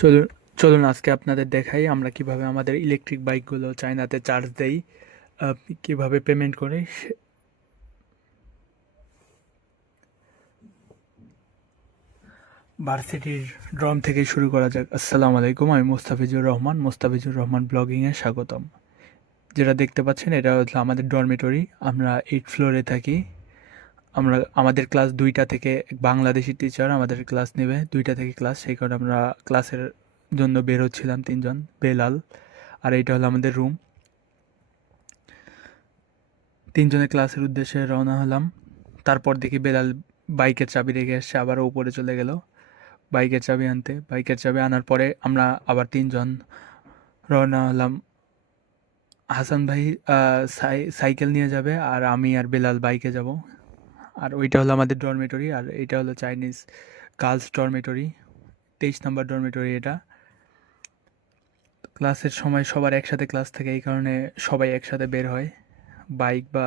চলুন চলুন আজকে আপনাদের দেখাই আমরা কিভাবে আমাদের ইলেকট্রিক বাইকগুলো চায়নাতে চার্জ দেই, কিভাবে পেমেন্ট করে। ভার্সিটির ড্রম থেকে শুরু করা যাক। আসসালামু আলাইকুম, আমি মোস্তাফিজুর রহমান ব্লগিংয়ে স্বাগতম। যেটা দেখতে পাচ্ছেন এটা হচ্ছে আমাদের ডরমিটরি। আমরা 8 ফ্লোরে থাকি। আমাদের ক্লাস 2টা থেকে বাংলাদেশি টিচার আমাদের ক্লাস নেবে, 2টা থেকে ক্লাস, সেই কারণে আমরা ক্লাসের জন্য বের হচ্ছিলাম তিনজন, বেলাল আর এইটা হলো আমাদের রুম। তিনজনে ক্লাসের উদ্দেশ্যে রওনা হলাম। তারপর দেখি বেলাল বাইকের চাবি রেখে এসছে, আবারও উপরে চলে গেল বাইকের চাবি আনতে। বাইকের চাবি আনার পরে আমরা আবার তিনজন রওনা হলাম। হাসান ভাই সাইকেল নিয়ে যাবে আর আমি আর বেলাল বাইকে যাব। আর ওইটা হলো আমাদের ডরমেটরি, আর এটা হলো চাইনিজ গার্লস ডরমেটরি, 23 নম্বর ডরমেটরি এটা। ক্লাসের সময় সবার একসাথে ক্লাস থাকে, এই কারণে সবাই একসাথে বের হয়। বাইক বা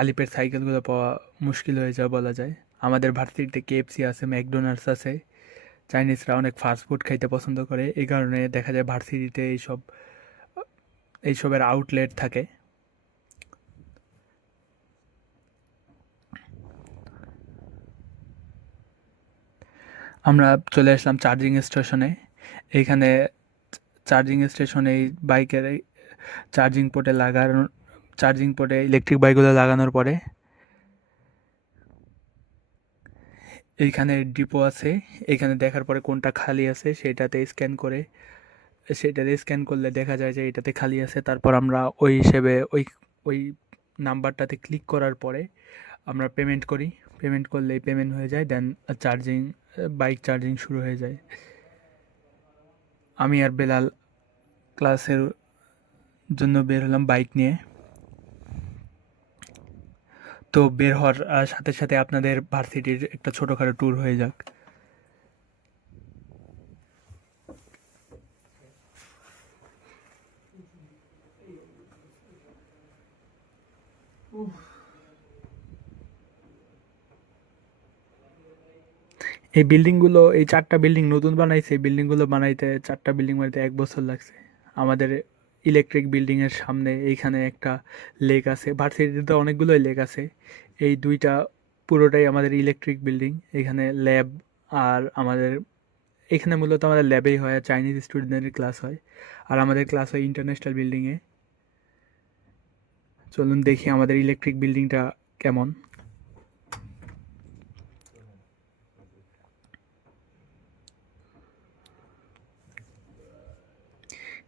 আলিপের সাইকেলগুলো পাওয়া মুশকিল হয়ে যায় বলা যায়। আমাদের ভার্সিটিতে কেএফসি আছে, ম্যাকডোনাল্ডস আছে। চাইনিজরা অনেক ফাস্ট ফুড খাইতে পছন্দ করে, এই কারণে দেখা যায় ভার্সিটিতে এইসবের আউটলেট থাকে। আমরা চলে আসলাম চার্জিং স্টেশনে। এইখানে চার্জিং স্টেশনে এই বাইকের চার্জিং পোর্টে ইলেকট্রিক বাইকগুলো লাগানোর পরে এইখানে ডিপো আছে। এইখানে দেখার পরে কোনটা খালি আছে সেটাতে স্ক্যান করলে দেখা যায় যে এটাতে খালি আছে। তারপর আমরা ওই হিসেবে ওই নাম্বারটাতে ক্লিক করার পরে আমরা পেমেন্ট করি। পেমেন্ট করলেই পেমেন্ট হয়ে যায়, দেন চার্জিং বাইক চার্জিং শুরু হয়ে যায়। আমি আর বেলাল ক্লাসের জন্য বের হলাম বাইক নিয়ে। তো বের হওয়ার সাথে সাথে আপনাদের ভার্সিটির একটা ছোটোখাটো ট্যুর হয়ে যাক। এই 4টা বিল্ডিং নতুন বানাইছে। এই বিল্ডিংগুলো বানাইতে 4টা বিল্ডিং বানাইতে 1 বছর লাগছে। আমাদের ইলেকট্রিক বিল্ডিংয়ের সামনে এইখানে একটা লেক আছে। ভার্সিটিতে অনেকগুলোই লেক আছে। এই দুইটা পুরোটাই আমাদের ইলেকট্রিক বিল্ডিং। এখানে ল্যাব, আর এখানে মূলত আমাদের ল্যাবেই হয়, আর চাইনিজ স্টুডেন্টের ক্লাস হয়। আর আমাদের ক্লাস হয় ইন্টারন্যাশনাল বিল্ডিংয়ে। চলুন দেখি আমাদের ইলেকট্রিক বিল্ডিংটা কেমন।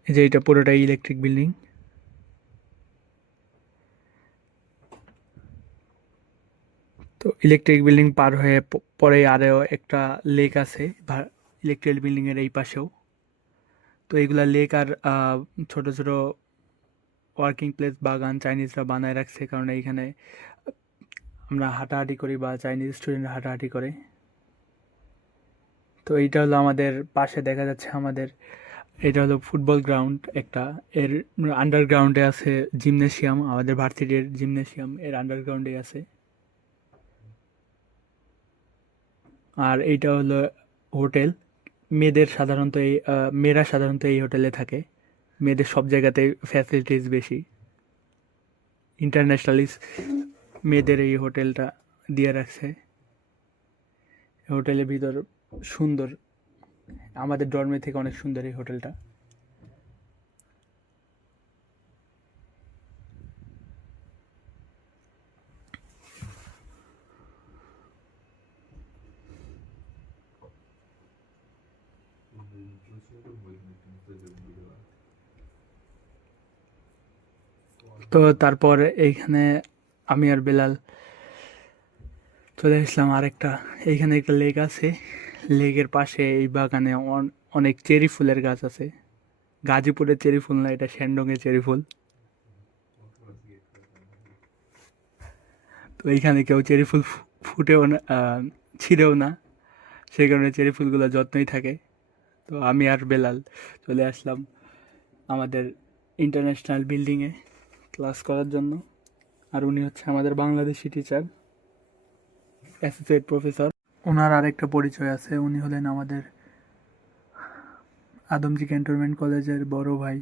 এই যে এটা পুরোটাই ইলেকট্রিক বিল্ডিং। তো ইলেকট্রিক বিল্ডিং পার হয়ে পরে আরও একটা লেক আছে ইলেকট্রিক বিল্ডিংয়ের এই পাশেও। তো এইগুলা লেক আর ছোট ছোট ওয়ার্কিং প্লেস, বাগান চাইনিজরা বানায় রাখছে, কারণ এইখানে আমরা হাঁটাহাঁটি করি বা চাইনিজ স্টুডেন্টরা হাঁটাহাঁটি করে। তো এইটা হলো আমাদের পাশে দেখা যাচ্ছে এটা হলো ফুটবল গ্রাউন্ড একটা। এর আন্ডারগ্রাউন্ডে আছে জিমনেশিয়াম, আমাদের ভার্সিটির জিমনেশিয়াম এর আন্ডারগ্রাউন্ডে আছে। আর এইটা হলো হোটেল। মেয়েরা সাধারণত এই হোটেলে থাকে। মেয়েদের সব জায়গাতেই ফ্যাসিলিটিস বেশি। ইন্টারন্যাশনালি মেয়েদের এই হোটেলটা দিয়ে রাখছে। হোটেলের ভিতর সুন্দর, আমাদের ডরমে থেকে অনেক সুন্দর এই হোটেলটা। তো তারপর এইখানে আমি আর বেলাল চলে আসলাম এইখানে একটা লেক আছে। লেকের পাশে এই বাগানে অনেক চেরি ফুলের গাছ আছে। গাজীপুরের চেরি ফুল না, এটা শ্যান্ডংয়ের চেরি ফুল। তো এইখানে কেউ চেরি ফুল ফুটেও না, ছিঁড়েও না, সেই কারণে চেরি ফুলগুলো যত্নই থাকে। তো আমি আর বেলাল চলে আসলাম আমাদের ইন্টারন্যাশনাল বিল্ডিংয়ে ক্লাস করার জন্য। আর উনি হচ্ছে আমাদের বাংলাদেশি টিচার, অ্যাসোসিয়েট প্রফেসর। ওনার আরেকটা পরিচয় আছে, উনি হলেন আমাদের আদমজি ক্যান্টনমেন্ট কলেজের বড় ভাই।